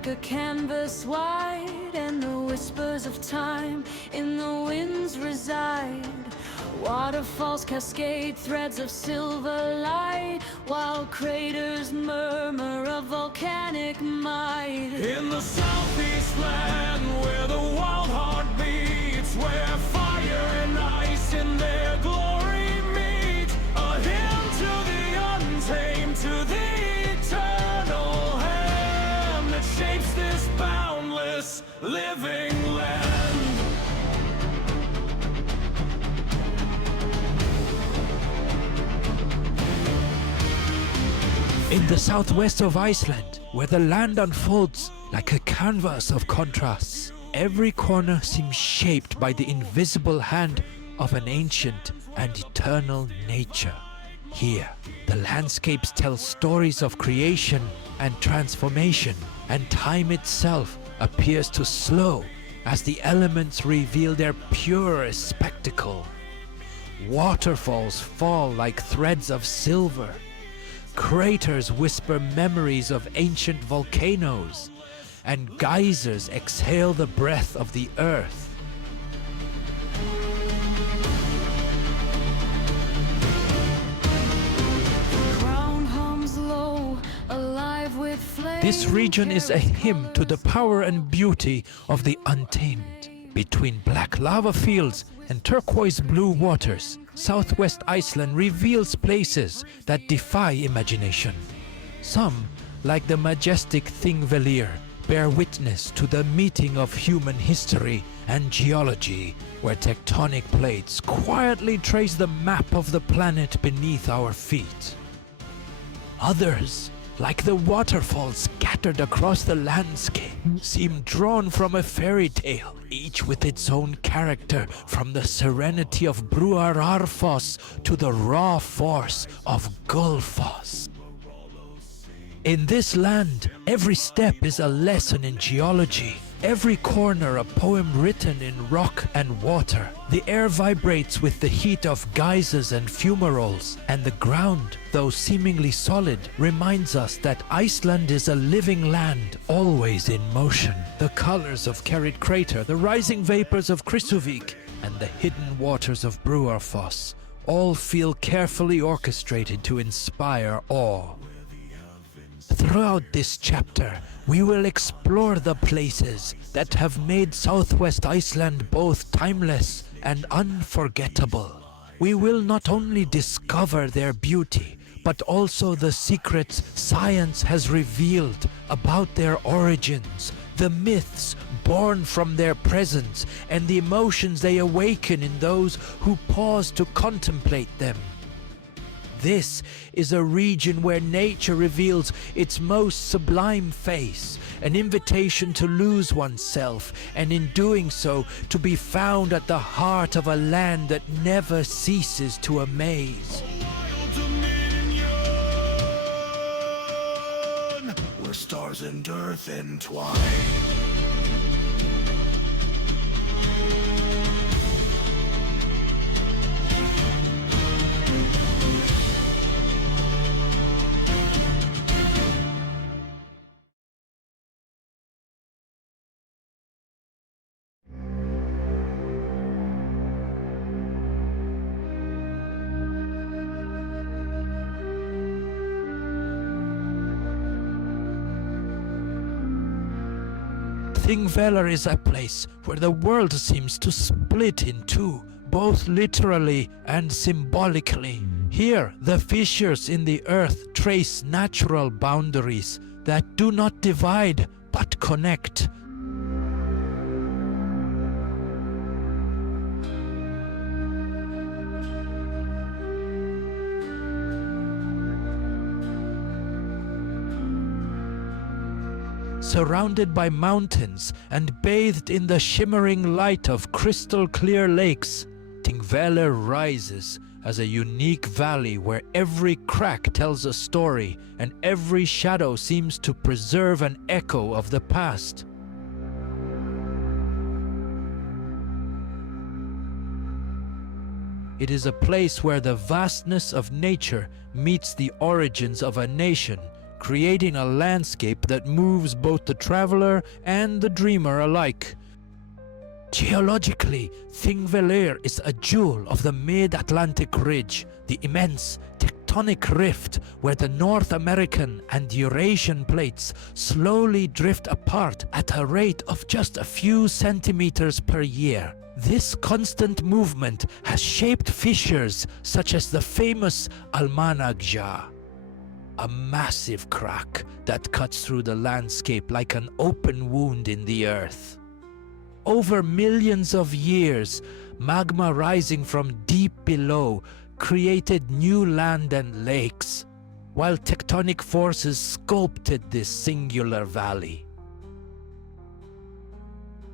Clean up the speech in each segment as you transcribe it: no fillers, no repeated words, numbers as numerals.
like a canvas wide, and the whispers of time in the winds reside. Waterfalls cascade threads of silver light, while craters murmur of volcanic might. In the southeast land where the wild heart beats, where fire and ice in their glory meet, a hymn to the untamed, to the eternal hand that shapes this boundless living land. In the southwest of Iceland, where the land unfolds like a canvas of contrasts, every corner seems shaped by the invisible hand of an ancient and eternal nature. Here, the landscapes tell stories of creation and transformation, and time itself appears to slow as the elements reveal their purest spectacle. Waterfalls fall like threads of silver. Craters whisper memories of ancient volcanoes, and geysers exhale the breath of the earth. Ground hums low, alive with flame. This region is a hymn to the power and beauty of the untamed. Between black lava fields and turquoise blue waters, southwest Iceland reveals places that defy imagination. Some, like the majestic Thingvellir, bear witness to the meeting of human history and geology, where tectonic plates quietly trace the map of the planet beneath our feet. Others, like the waterfalls scattered across the landscape, seem drawn from a fairy tale, each with its own character, from the serenity of Brúarfoss to the raw force of Gullfoss. In this land, every step is a lesson in geology, every corner a poem written in rock and water. The air vibrates with the heat of geysers and fumaroles, and the ground, though seemingly solid, reminds us that Iceland is a living land, always in motion. The colors of Kerid crater, the rising vapors of Krýsuvík, and the hidden waters of Brúarfoss all feel carefully orchestrated to inspire awe. Throughout this chapter, we will explore the places that have made southwest Iceland both timeless and unforgettable. We will not only discover their beauty, but also the secrets science has revealed about their origins, the myths born from their presence, and the emotions they awaken in those who pause to contemplate them. This is a region where nature reveals its most sublime face, an invitation to lose oneself, and in doing so, to be found at the heart of a land that never ceases to amaze. Where stars and earth entwine. Thingvellir is a place where the world seems to split in two, both literally and symbolically. Here, the fissures in the earth trace natural boundaries that do not divide but connect. Surrounded by mountains and bathed in the shimmering light of crystal clear lakes, Thingvellir rises as a unique valley where every crack tells a story and every shadow seems to preserve an echo of the past. It is a place where the vastness of nature meets the origins of a nation, creating a landscape that moves both the traveler and the dreamer alike. Geologically, Thingvellir is a jewel of the mid-Atlantic ridge, the immense tectonic rift where the North American and Eurasian plates slowly drift apart at a rate of just a few centimeters per year. This constant movement has shaped fissures such as the famous Almanagja, a massive crack that cuts through the landscape like an open wound in the earth. Over millions of years, magma rising from deep below created new land and lakes, while tectonic forces sculpted this singular valley.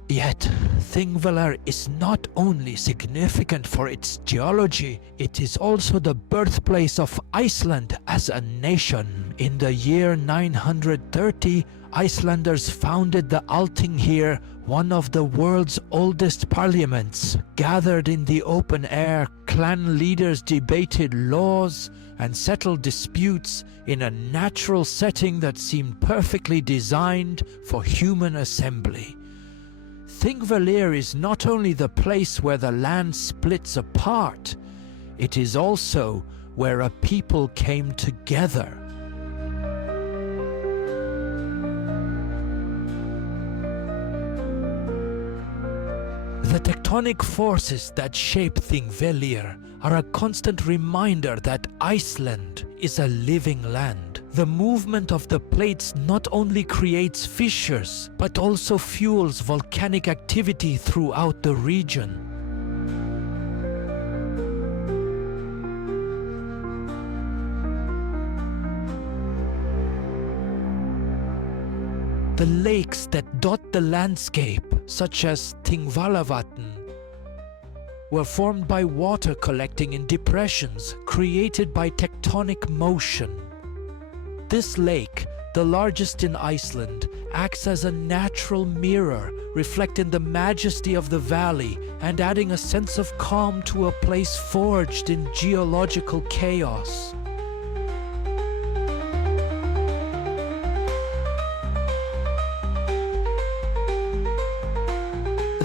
Yet, Thingvellir is not only significant for its geology, it is also the birthplace of Iceland as a nation. In the year 930, Icelanders founded the Althing here, one of the world's oldest parliaments. Gathered in the open air, clan leaders debated laws and settled disputes in a natural setting that seemed perfectly designed for human assembly. Thingvellir is not only the place where the land splits apart, it is also where a people came together. The tectonic forces that shape Thingvellir are a constant reminder that Iceland is a living land. The movement of the plates not only creates fissures, but also fuels volcanic activity throughout the region. The lakes that dot the landscape, such as Thingvallavatn, were formed by water collecting in depressions created by tectonic motion. This lake, the largest in Iceland, acts as a natural mirror, reflecting the majesty of the valley and adding a sense of calm to a place forged in geological chaos.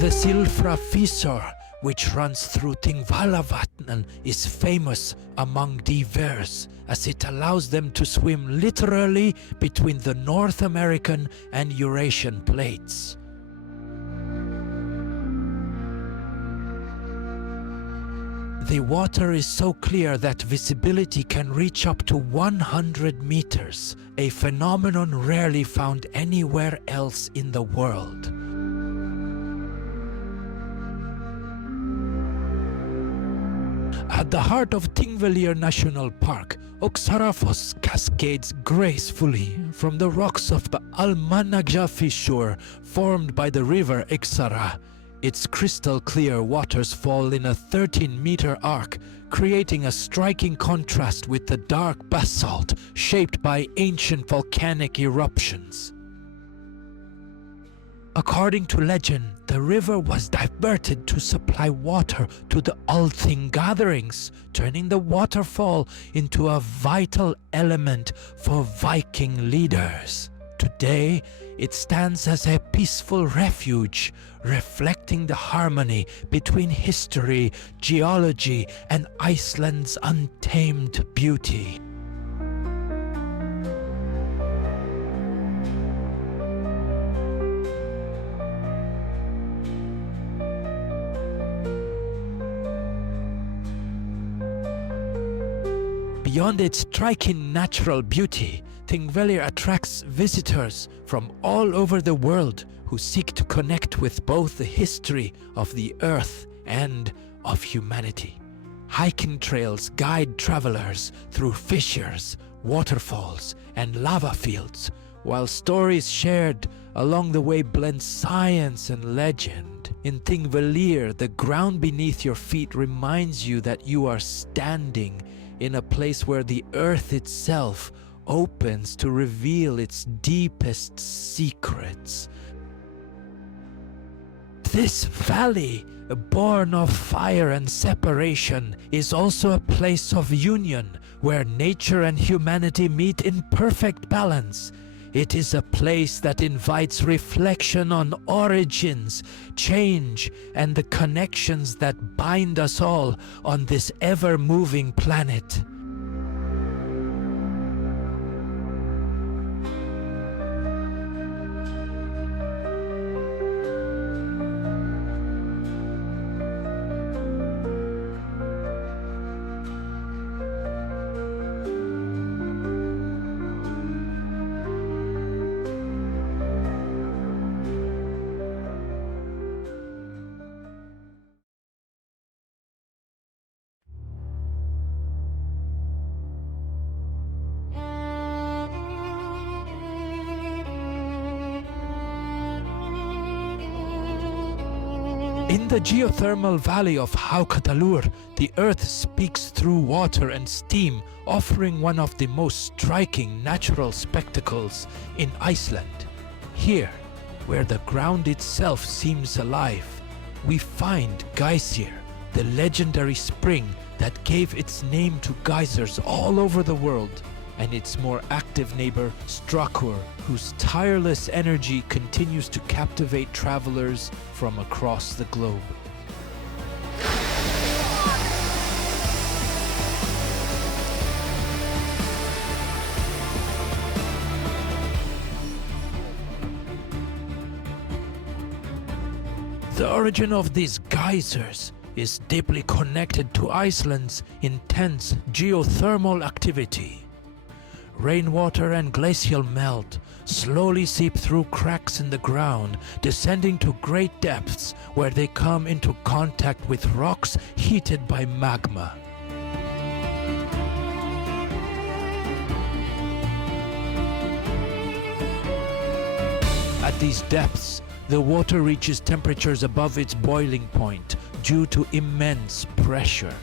The Silfra Fissur, which runs through Thingvallavatn, is famous among divers, as it allows them to swim literally between the North American and Eurasian plates. The water is so clear that visibility can reach up to 100 meters, a phenomenon rarely found anywhere else in the world. At the heart of Thingvellir National Park, Brúarfoss cascades gracefully from the rocks of the Almanagja fissure formed by the river Ixara. Its crystal-clear waters fall in a 13-meter arc, creating a striking contrast with the dark basalt shaped by ancient volcanic eruptions. According to legend, the river was diverted to supply water to the Althing gatherings, turning the waterfall into a vital element for Viking leaders. Today, it stands as a peaceful refuge, reflecting the harmony between history, geology, and Iceland's untamed beauty. Beyond its striking natural beauty, Thingvellir attracts visitors from all over the world who seek to connect with both the history of the earth and of humanity. Hiking trails guide travelers through fissures, waterfalls, and lava fields, while stories shared along the way blend science and legend. In Thingvellir, the ground beneath your feet reminds you that you are standing in a place where the earth itself opens to reveal its deepest secrets. This valley, born of fire and separation, is also a place of union, where nature and humanity meet in perfect balance. It is a place that invites reflection on origins, change, and the connections that bind us all on this ever-moving planet. In the geothermal valley of Hjálparfoss, the earth speaks through water and steam, offering one of the most striking natural spectacles in Iceland. Here, where the ground itself seems alive, we find Geysir, the legendary spring that gave its name to geysers all over the world, and its more active neighbor, Strokkur, whose tireless energy continues to captivate travelers from across the globe. The origin of these geysers is deeply connected to Iceland's intense geothermal activity. Rainwater and glacial melt slowly seep through cracks in the ground, descending to great depths where they come into contact with rocks heated by magma. At these depths, the water reaches temperatures above its boiling point due to immense pressure.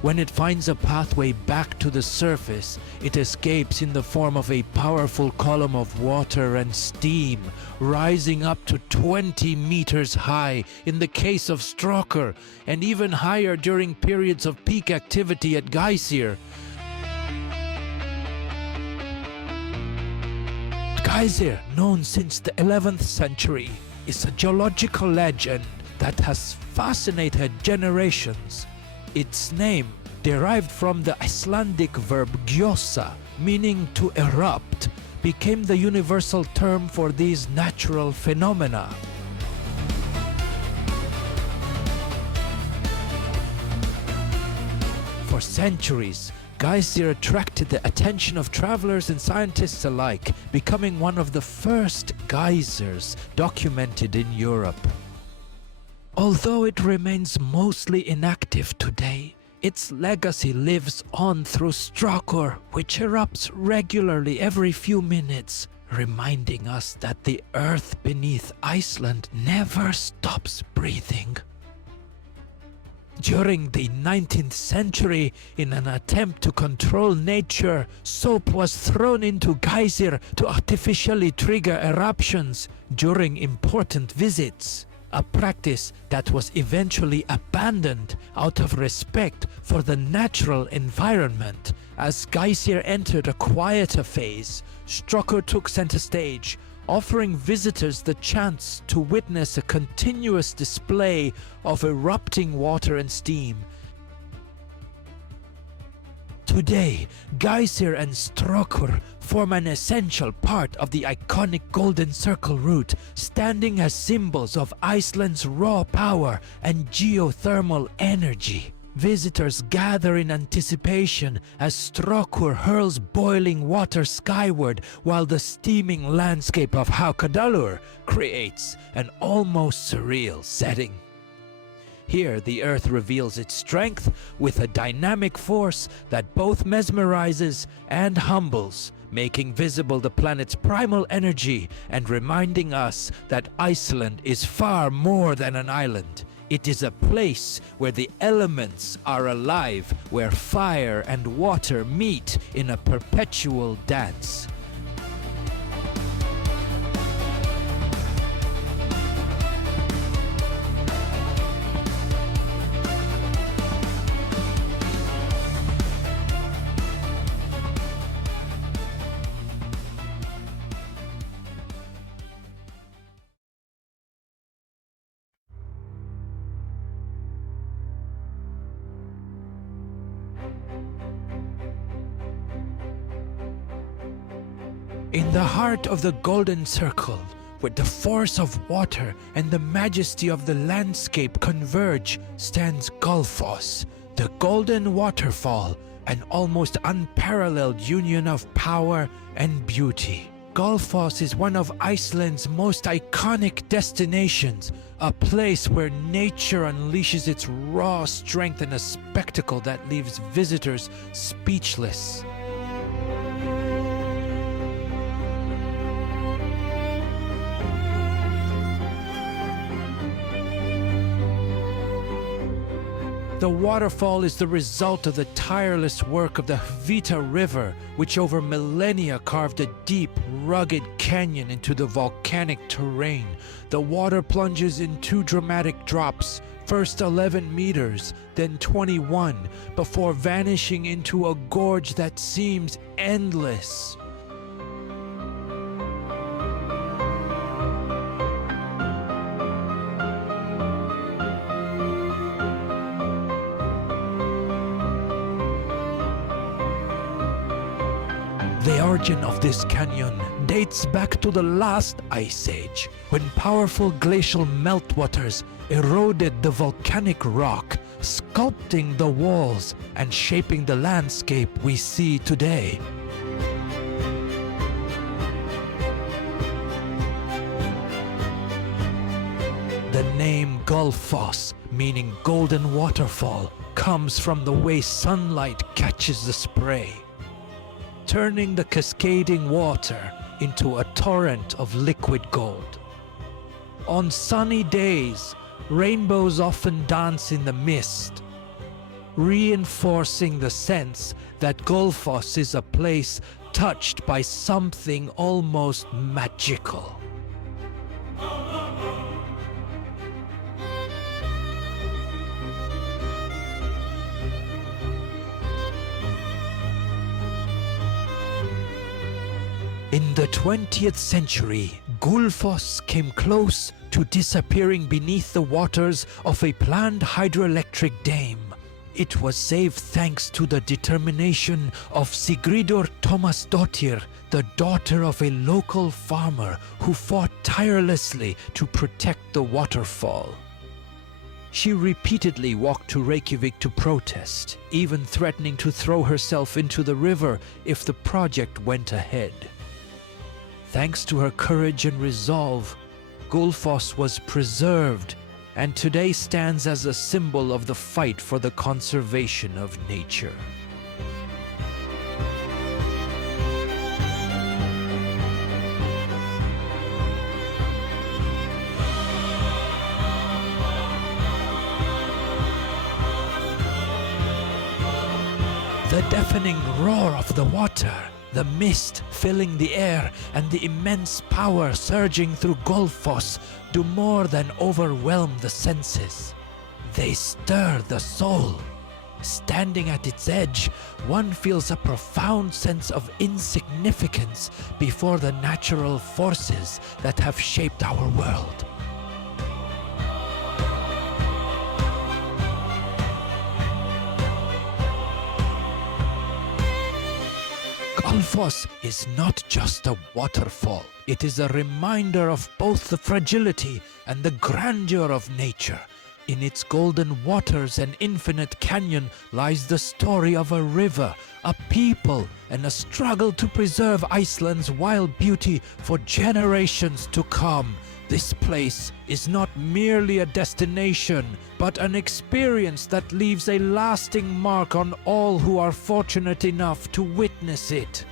When it finds a pathway back to the surface, it escapes in the form of a powerful column of water and steam, rising up to 20 meters high in the case of Strokkur, and even higher during periods of peak activity at Geysir. Geysir, known since the 11th century, is a geological legend that has fascinated generations. Its name, derived from the Icelandic verb gjósa, meaning to erupt, became the universal term for these natural phenomena. For centuries, Geysir attracted the attention of travelers and scientists alike, becoming one of the first geysers documented in Europe. Although it remains mostly inactive today, its legacy lives on through Strokkur, which erupts regularly every few minutes, reminding us that the earth beneath Iceland never stops breathing. During the 19th century, in an attempt to control nature, soap was thrown into Geysir to artificially trigger eruptions during important visits. A practice that was eventually abandoned out of respect for the natural environment. As Geysir entered a quieter phase, Strokkur took center stage, offering visitors the chance to witness a continuous display of erupting water and steam. Today, Geysir and Strokkur form an essential part of the iconic Golden Circle route, standing as symbols of Iceland's raw power and geothermal energy. Visitors gather in anticipation as Strokkur hurls boiling water skyward, while the steaming landscape of Hjálparfoss creates an almost surreal setting. Here, the earth reveals its strength with a dynamic force that both mesmerizes and humbles, making visible the planet's primal energy and reminding us that Iceland is far more than an island. It is a place where the elements are alive, where fire and water meet in a perpetual dance. In the heart of the Golden Circle, where the force of water and the majesty of the landscape converge, stands Gullfoss, the golden waterfall, an almost unparalleled union of power and beauty. Gullfoss is one of Iceland's most iconic destinations, a place where nature unleashes its raw strength in a spectacle that leaves visitors speechless. The waterfall is the result of the tireless work of the Hvita River, which over millennia carved a deep, rugged canyon into the volcanic terrain. The water plunges in two dramatic drops, first 11 meters, then 21, before vanishing into a gorge that seems endless. The origin of this canyon dates back to the last ice age, when powerful glacial meltwaters eroded the volcanic rock, sculpting the walls and shaping the landscape we see today. The name Gullfoss, meaning golden waterfall, comes from the way sunlight catches the spray, turning the cascading water into a torrent of liquid gold. On sunny days, rainbows often dance in the mist, reinforcing the sense that Gullfoss is a place touched by something almost magical. In the 20th century, Gullfoss came close to disappearing beneath the waters of a planned hydroelectric dam. It was saved thanks to the determination of Sigridur Tómasdóttir, the daughter of a local farmer who fought tirelessly to protect the waterfall. She repeatedly walked to Reykjavik to protest, even threatening to throw herself into the river if the project went ahead. Thanks to her courage and resolve, Gullfoss was preserved and today stands as a symbol of the fight for the conservation of nature. The deafening roar of the water, the mist filling the air, and the immense power surging through Gullfoss do more than overwhelm the senses. They stir the soul. Standing at its edge, one feels a profound sense of insignificance before the natural forces that have shaped our world. Gullfoss is not just a waterfall. It is a reminder of both the fragility and the grandeur of nature. In its golden waters and infinite canyon lies the story of a river, a people, and a struggle to preserve Iceland's wild beauty for generations to come. This place is not merely a destination, but an experience that leaves a lasting mark on all who are fortunate enough to witness it.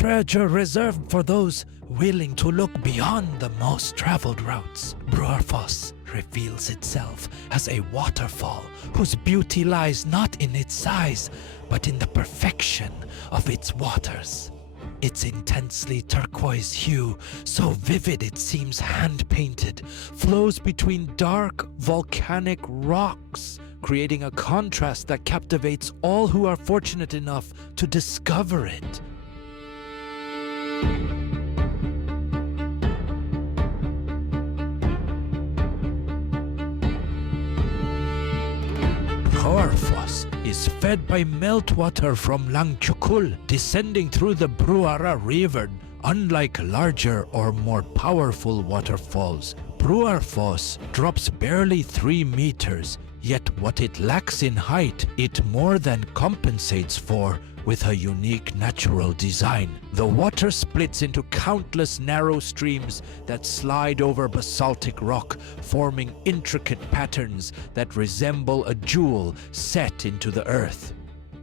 treasure reserved for those willing to look beyond the most traveled routes. Brúarfoss reveals itself as a waterfall whose beauty lies not in its size, but in the perfection of its waters. Its intensely turquoise hue, so vivid it seems hand-painted, flows between dark volcanic rocks, creating a contrast that captivates all who are fortunate enough to discover it. Hjálparfoss is fed by meltwater from Lagoon, descending through the Brúarfoss river. Unlike larger or more powerful waterfalls, Brúarfoss drops barely 3 meters, yet what it lacks in height, it more than compensates for with a unique natural design. The water splits into countless narrow streams that slide over basaltic rock, forming intricate patterns that resemble a jewel set into the earth.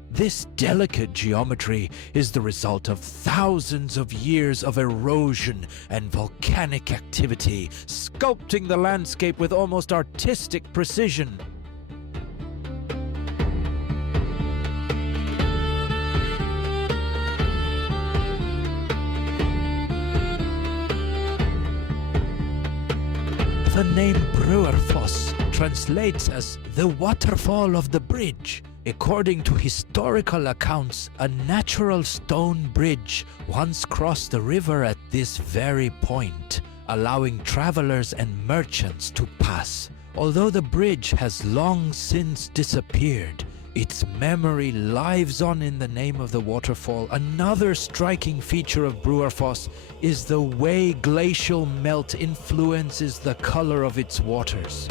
This delicate geometry is the result of thousands of years of erosion and volcanic activity, sculpting the landscape with almost artistic precision. The name Brúarfoss translates as the waterfall of the bridge. According to historical accounts, a natural stone bridge once crossed the river at this very point, allowing travelers and merchants to pass. Although the bridge has long since disappeared, its memory lives on in the name of the waterfall. Another striking feature of Brúarfoss is the way glacial melt influences the color of its waters.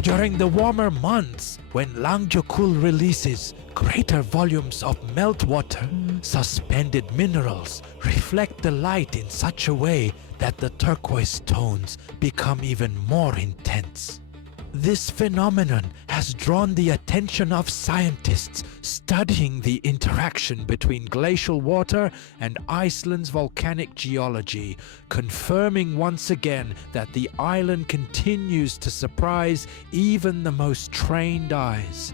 During the warmer months, when Lagoon releases greater volumes of meltwater, suspended minerals reflect the light in such a way that the turquoise tones become even more intense. This phenomenon has drawn the attention of scientists studying the interaction between glacial water and Iceland's volcanic geology, confirming once again that the island continues to surprise even the most trained eyes.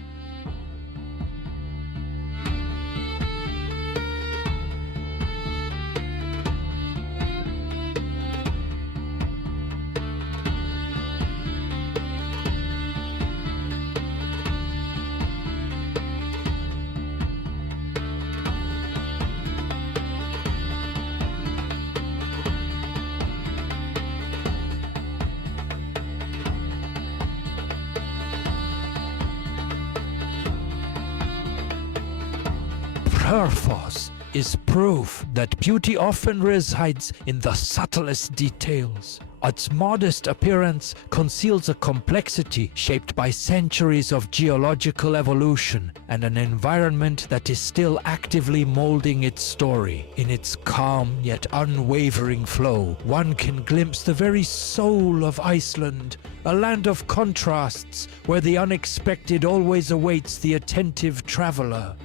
Hjálparfoss is proof that beauty often resides in the subtlest details. Its modest appearance conceals a complexity shaped by centuries of geological evolution and an environment that is still actively molding its story. In its calm yet unwavering flow, one can glimpse the very soul of Iceland, a land of contrasts where the unexpected always awaits the attentive traveler.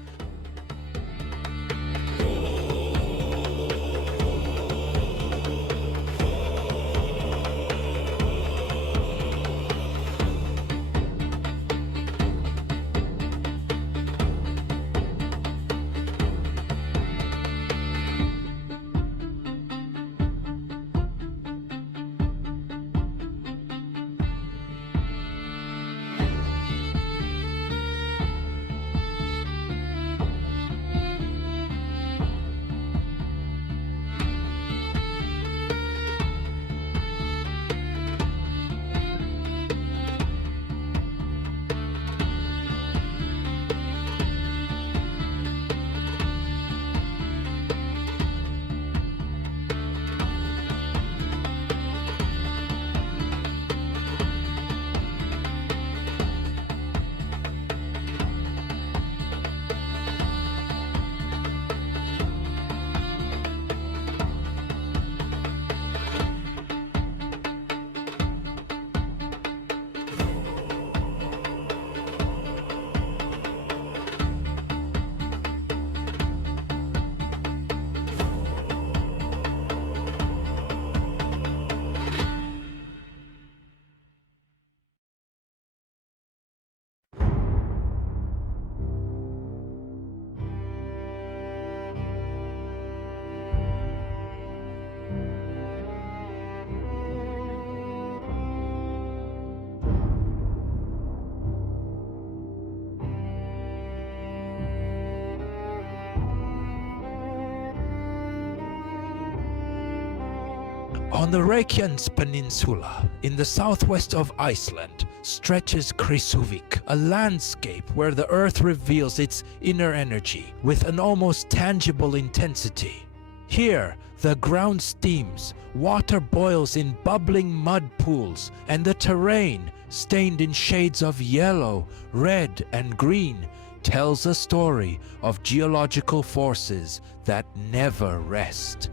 On the Reykjanes Peninsula, in the southwest of Iceland, stretches Krýsuvík, a landscape where the earth reveals its inner energy with an almost tangible intensity. Here, the ground steams, water boils in bubbling mud pools, and the terrain, stained in shades of yellow, red, and green, tells a story of geological forces that never rest.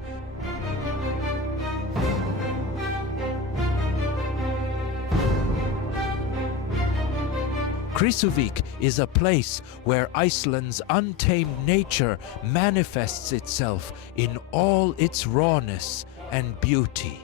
Krýsuvík is a place where Iceland's untamed nature manifests itself in all its rawness and beauty.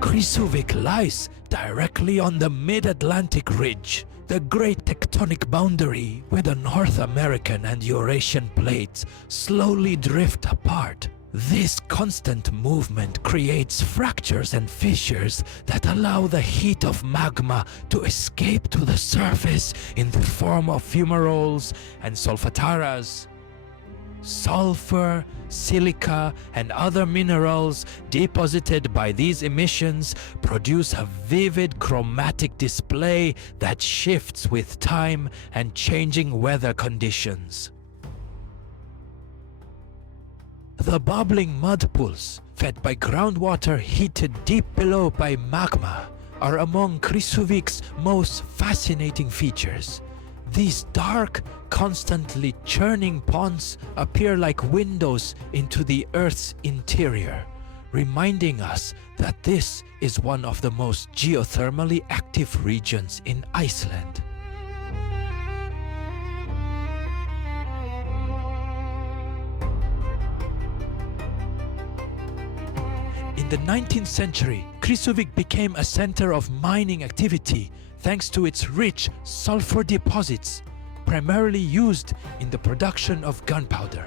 Krýsuvík lies directly on the mid-Atlantic ridge, the great tectonic boundary where the North American and Eurasian plates slowly drift apart. This constant movement creates fractures and fissures that allow the heat of magma to escape to the surface in the form of fumaroles and solfataras. Sulfur, silica, and other minerals deposited by these emissions produce a vivid chromatic display that shifts with time and changing weather conditions. The bubbling mud pools, fed by groundwater heated deep below by magma, are among Krýsuvík's most fascinating features. These dark, constantly churning ponds appear like windows into the Earth's interior, reminding us that this is one of the most geothermally active regions in Iceland. In the 19th century, Krýsuvík became a center of mining activity thanks to its rich sulfur deposits, primarily used in the production of gunpowder.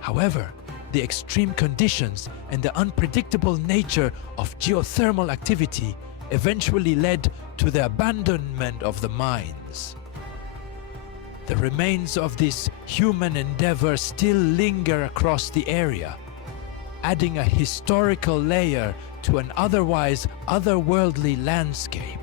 However, the extreme conditions and the unpredictable nature of geothermal activity eventually led to the abandonment of the mines. The remains of this human endeavor still linger across the area, adding a historical layer to an otherwise otherworldly landscape.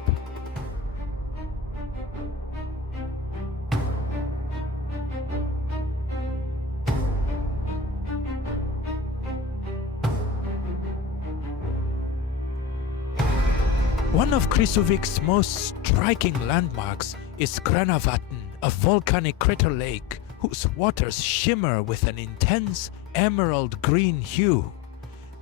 One of Krýsuvík's most striking landmarks is Granavatn, a volcanic crater lake whose waters shimmer with an intense emerald green hue.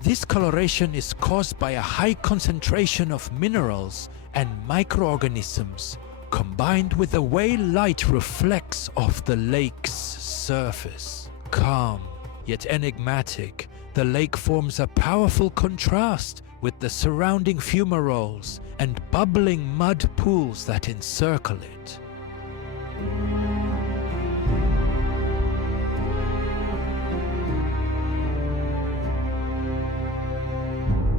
This coloration is caused by a high concentration of minerals and microorganisms, combined with the way light reflects off the lake's surface. Calm, yet enigmatic, the lake forms a powerful contrast with the surrounding fumaroles and bubbling mud pools that encircle it.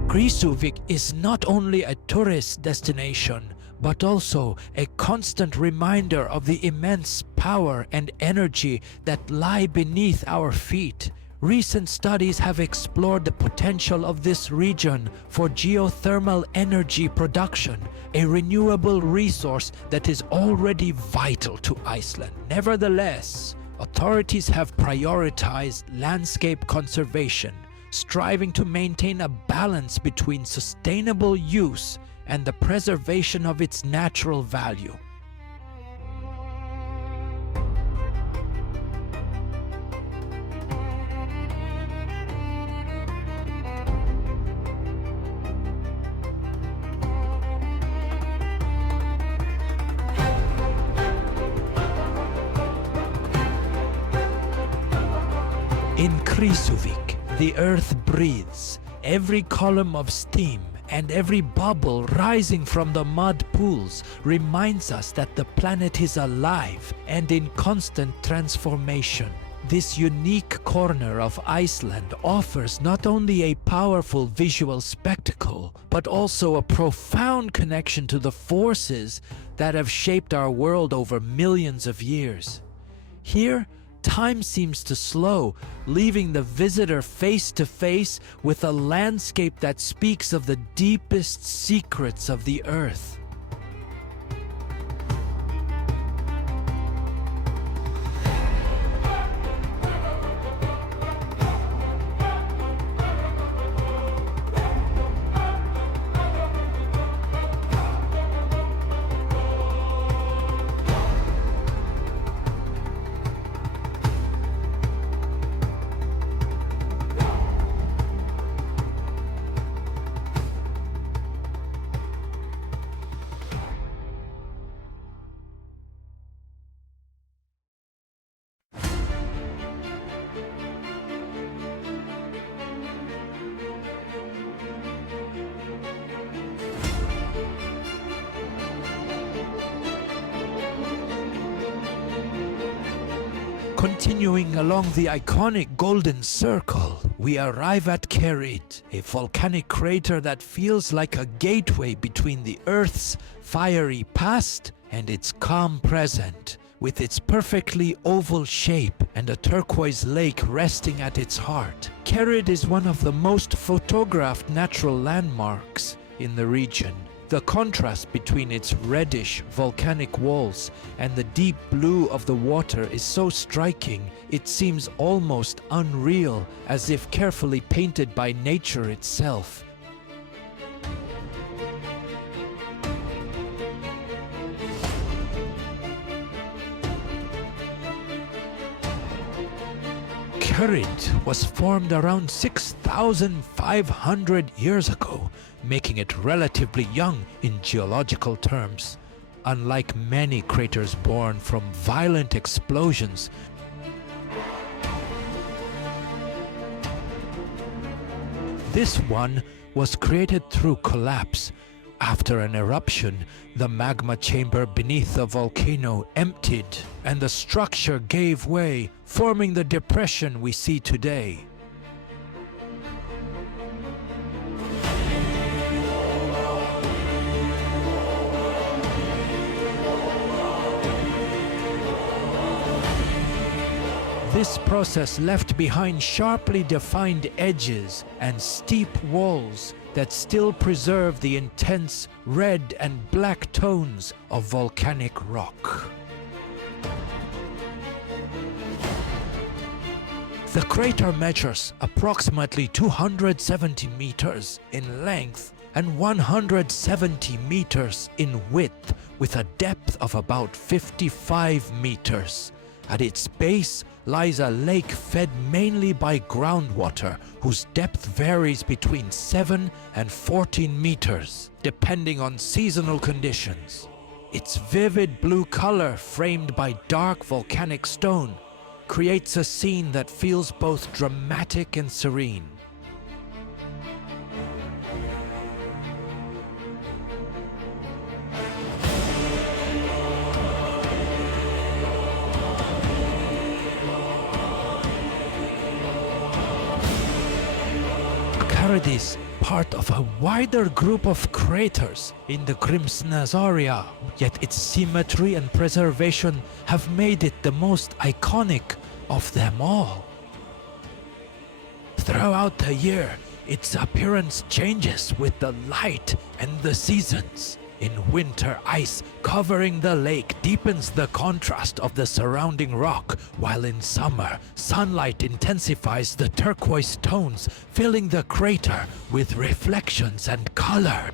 Krýsuvík is not only a tourist destination, but also a constant reminder of the immense power and energy that lie beneath our feet. Recent studies have explored the potential of this region for geothermal energy production, a renewable resource that is already vital to Iceland. Nevertheless, authorities have prioritized landscape conservation, striving to maintain a balance between sustainable use and the preservation of its natural value. In Krýsuvík, the earth breathes. Every column of steam and every bubble rising from the mud pools reminds us that the planet is alive and in constant transformation. This unique corner of Iceland offers not only a powerful visual spectacle, but also a profound connection to the forces that have shaped our world over millions of years. Here, time seems to slow, leaving the visitor face to face with a landscape that speaks of the deepest secrets of the earth. Continuing along the iconic Golden Circle, we arrive at Kerid, a volcanic crater that feels like a gateway between the Earth's fiery past and its calm present, with its perfectly oval shape and a turquoise lake resting at its heart. Kerid is one of the most photographed natural landmarks in the region. The contrast between its reddish volcanic walls and the deep blue of the water is so striking, it seems almost unreal, as if carefully painted by nature itself. Kerid was formed around 6,500 years ago, making it relatively young in geological terms. Unlike many craters born from violent explosions, this one was created through collapse. After an eruption, the magma chamber beneath the volcano emptied and the structure gave way, forming the depression we see today. This process left behind sharply defined edges and steep walls that still preserve the intense red and black tones of volcanic rock. The crater measures approximately 270 meters in length and 170 meters in width, with a depth of about 55 meters. At its base lies a lake fed mainly by groundwater, whose depth varies between 7 and 14 meters, depending on seasonal conditions. Its vivid blue color, framed by dark volcanic stone, creates a scene that feels both dramatic and serene. Kerid is part of a wider group of craters in the Grímsnes area, yet its symmetry and preservation have made it the most iconic of them all. Throughout the year, its appearance changes with the light and the seasons. In winter, ice covering the lake deepens the contrast of the surrounding rock, while in summer, sunlight intensifies the turquoise tones, filling the crater with reflections and color.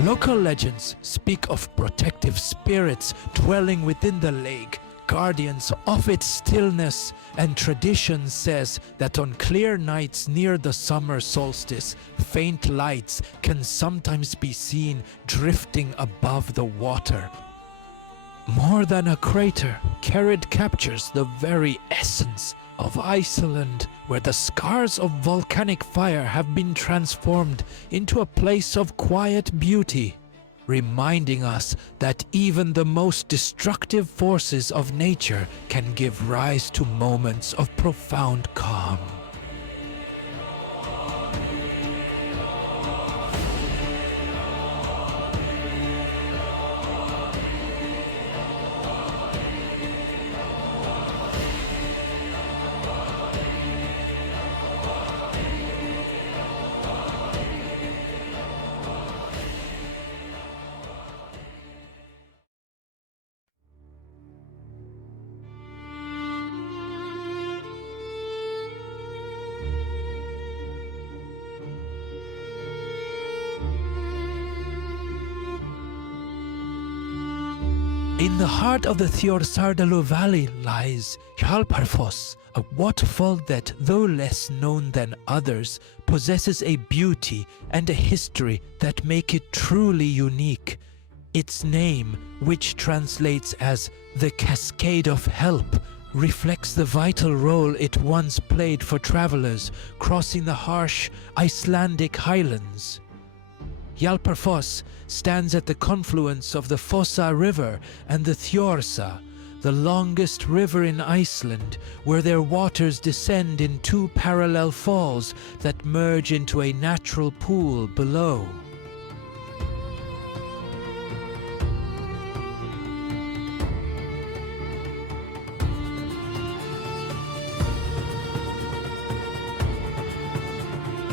Local legends speak of protective spirits dwelling within the lake, guardians of its stillness, and tradition says that on clear nights near the summer solstice, faint lights can sometimes be seen drifting above the water. More than a crater, Kerid captures the very essence of Iceland, where the scars of volcanic fire have been transformed into a place of quiet beauty, reminding us that even the most destructive forces of nature can give rise to moments of profound calm. In the heart of the Thjórsárdalu Valley lies Hjálparfoss, a waterfall that, though less known than others, possesses a beauty and a history that make it truly unique. Its name, which translates as the Cascade of Help, reflects the vital role it once played for travelers crossing the harsh Icelandic highlands. Hjálparfoss stands at the confluence of the Fossa River and the Thjórsa, the longest river in Iceland, where their waters descend in two parallel falls that merge into a natural pool below.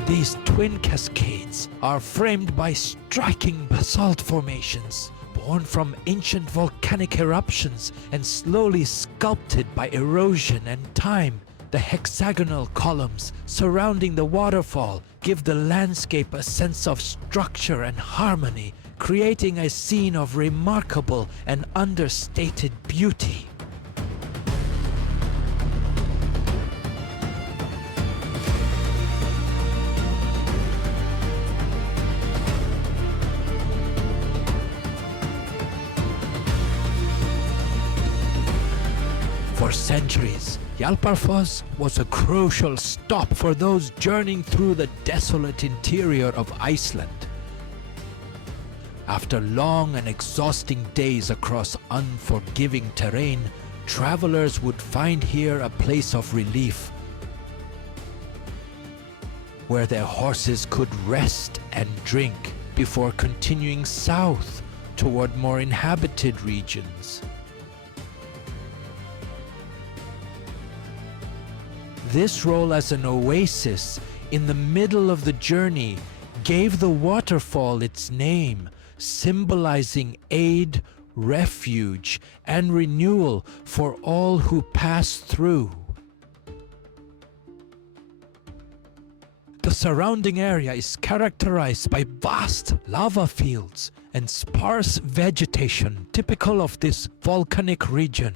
These twin cascades are framed by striking basalt formations, born from ancient volcanic eruptions and slowly sculpted by erosion and time. The hexagonal columns surrounding the waterfall give the landscape a sense of structure and harmony, creating a scene of remarkable and understated beauty. For centuries, Hjálparfoss was a crucial stop for those journeying through the desolate interior of Iceland. After long and exhausting days across unforgiving terrain, travelers would find here a place of relief, where their horses could rest and drink before continuing south toward more inhabited regions. This role as an oasis in the middle of the journey gave the waterfall its name, symbolizing aid, refuge, and renewal for all who pass through. The surrounding area is characterized by vast lava fields and sparse vegetation typical of this volcanic region.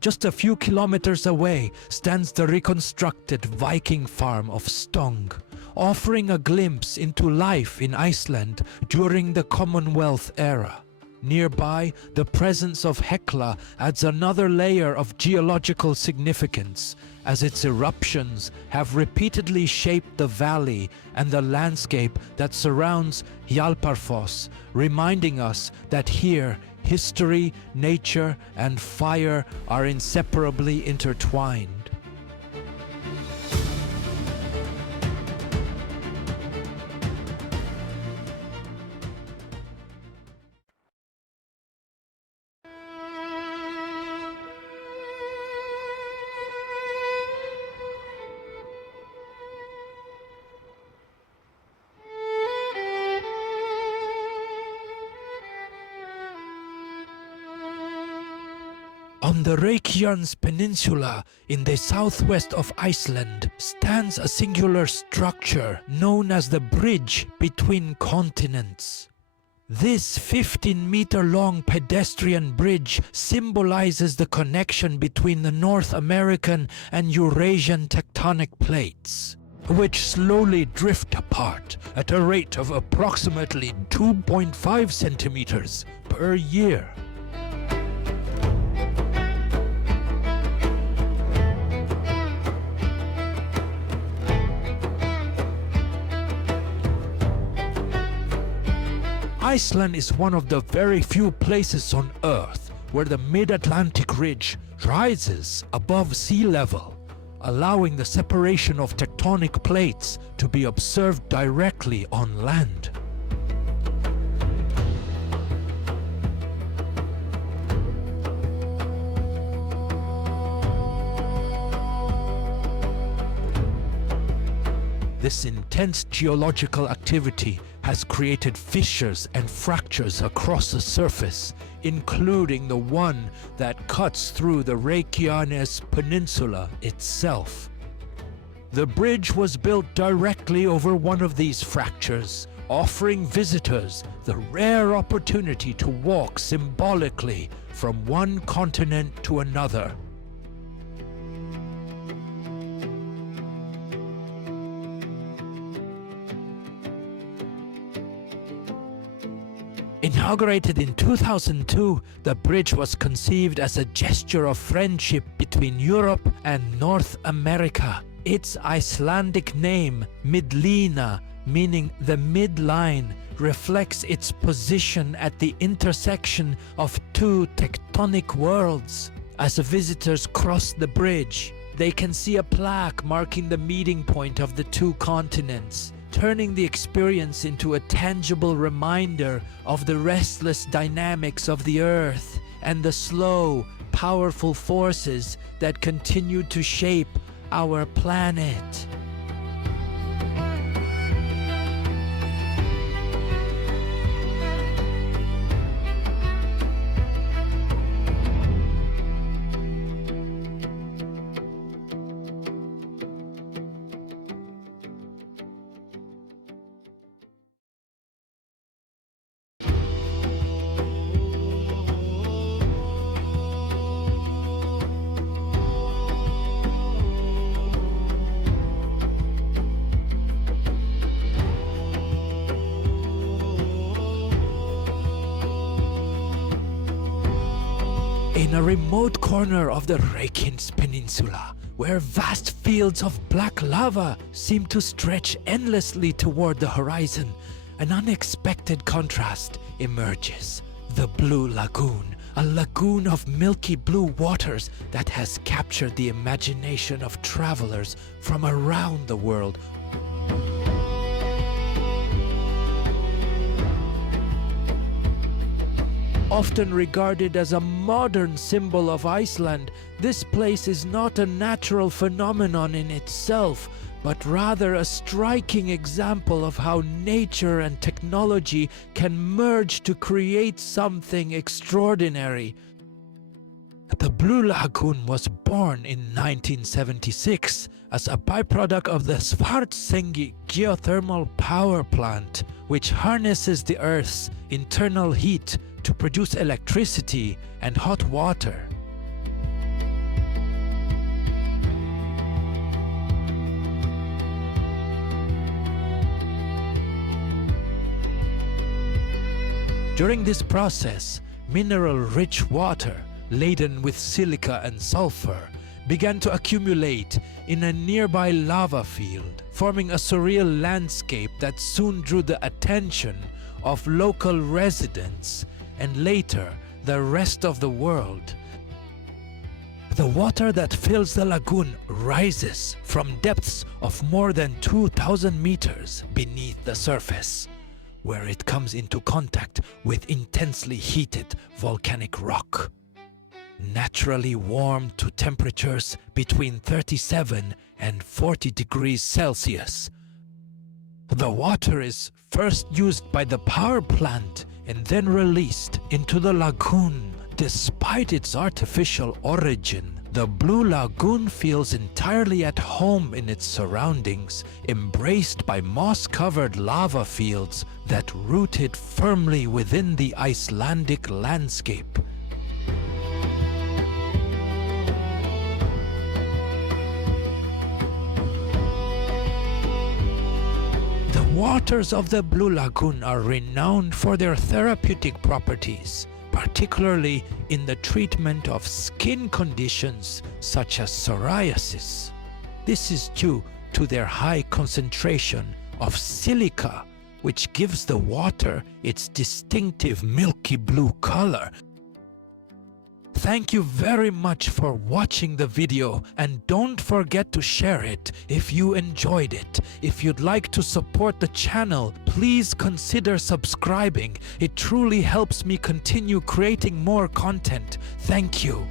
Just a few kilometers away stands the reconstructed Viking farm of Stong, offering a glimpse into life in Iceland during the Commonwealth era. Nearby, the presence of Hekla adds another layer of geological significance, as its eruptions have repeatedly shaped the valley and the landscape that surrounds Hjálparfoss, reminding us that here history, nature, and fire are inseparably intertwined. On the Reykjanes Peninsula in the southwest of Iceland stands a singular structure known as the Bridge Between Continents. This 15-meter-long pedestrian bridge symbolizes the connection between the North American and Eurasian tectonic plates, which slowly drift apart at a rate of approximately 2.5 centimeters per year. Iceland is one of the very few places on Earth where the mid-Atlantic ridge rises above sea level, allowing the separation of tectonic plates to be observed directly on land. This intense geological activity has created fissures and fractures across the surface, including the one that cuts through the Reykjanes Peninsula itself. The bridge was built directly over one of these fractures, offering visitors the rare opportunity to walk symbolically from one continent to another. Inaugurated in 2002, the bridge was conceived as a gesture of friendship between Europe and North America. Its Icelandic name, Midlína, meaning the midline, reflects its position at the intersection of two tectonic worlds. As visitors cross the bridge, they can see a plaque marking the meeting point of the two continents, turning the experience into a tangible reminder of the restless dynamics of the Earth and the slow, powerful forces that continue to shape our planet. In a remote corner of the Reykjanes Peninsula, where vast fields of black lava seem to stretch endlessly toward the horizon, an unexpected contrast emerges. The Blue Lagoon, a lagoon of milky blue waters that has captured the imagination of travelers from around the world. Often regarded as a modern symbol of Iceland, this place is not a natural phenomenon in itself, but rather a striking example of how nature and technology can merge to create something extraordinary. The Blue Lagoon was born in 1976 as a byproduct of the Svartsengi geothermal power plant, which harnesses the Earth's internal heat to produce electricity and hot water. During this process, mineral-rich water, laden with silica and sulfur, began to accumulate in a nearby lava field, forming a surreal landscape that soon drew the attention of local residents and later the rest of the world. The water that fills the lagoon rises from depths of more than 2,000 meters beneath the surface, where it comes into contact with intensely heated volcanic rock. Naturally warmed to temperatures between 37 and 40 degrees Celsius. The water is first used by the power plant and then released into the lagoon. Despite its artificial origin, the Blue Lagoon feels entirely at home in its surroundings, embraced by moss-covered lava fields that rooted firmly within the Icelandic landscape. The waters of the Blue Lagoon are renowned for their therapeutic properties, particularly in the treatment of skin conditions such as psoriasis. This is due to their high concentration of silica, which gives the water its distinctive milky blue color. Thank you very much for watching the video, and don't forget to share it if you enjoyed it. If you'd like to support the channel, please consider subscribing. It truly helps me continue creating more content. Thank you.